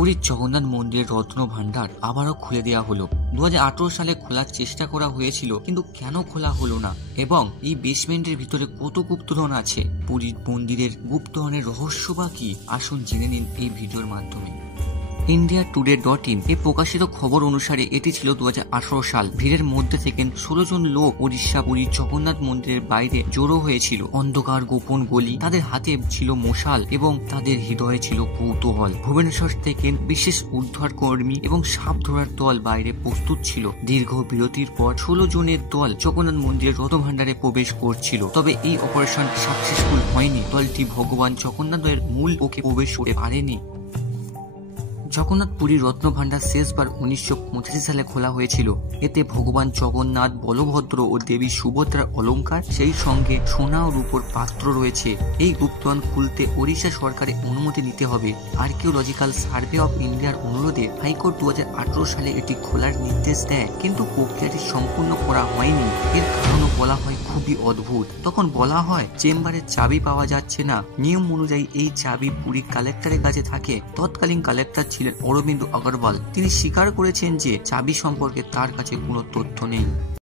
পুরীর জগন্নাথ মন্দিরের রত্ন ভান্ডার আবারও খুলে দেওয়া হলো। 2018 সালে খোলার চেষ্টা করা হয়েছিল, কিন্তু কেন খোলা হলো না এবং এই বেসমেন্টের ভিতরে কত গুপ্তধন আছে, পুরীর মন্দিরের গুপ্তধনের রহস্য বা কি, আসুন জেনে নিন এই ভিডিওর মাধ্যমে। IndiaToday.in এ প্রকাশিত খবর অনুসারে এটি ছিল 2018 সাল। ভিড়ের মধ্যে থেকে 16 জন লোক উড়িষ্যা পুরীর জগন্নাথ মন্দিরের বাইরে জড়ো হয়েছিল। অন্ধকার গোপন গলি, তাদের হাতে ছিল মশাল এবং তাদের হৃদয়ে ছিল কৌতূহল। ভুবনেশ্বর থেকে বিশেষ উদ্ধার কর্মী এবং সাপ ধরার দল বাইরে প্রস্তুত ছিল। দীর্ঘ বিরতির পর 16 জনের দল জগন্নাথ মন্দিরের রত্নভাণ্ডারে প্রবেশ করছিল। তবে এই অপারেশন সাকসেসফুল হয়নি। দলটি ভগবান জগন্নাথের মূল ওকে প্রবেশ করতে পারেনি। জগন্নাথ পুরীর রত্নভাণ্ডার শেষবার 1985 সালে খোলা হয়েছিল। এতে ভগবান জগন্নাথ, বলভদ্র ও দেবী সুভদ্রার অলঙ্কার, সেই সঙ্গে সোনা ও রূপোর পাত্র রয়েছে। এই গুপ্তধন খুলতে ওড়িশা সরকারের অনুমতি নিতে হবে। আর্কিওলজিক্যাল সার্ভে অফ ইন্ডিয়ার অনুরোধে হাইকোর্ট 2018 সালে এটি খোলার নির্দেশ দেয়, কিন্তু প্রক্রিয়াটি সম্পূর্ণ করা হয়নি। এর কারণও বলা হয় খুবই অদ্ভুত। তখন বলা হয় চেম্বারের চাবি পাওয়া যাচ্ছে না। নিয়ম অনুযায়ী এই চাবি পুরী কালেক্টরের কাছে থাকে। তৎকালীন কালেক্টর ছিলেন অরবিন্দ আগরওয়াল। তিনি স্বীকার করেছেন যে চাবি সম্পর্কে তার কাছে কোনো তথ্য নেই।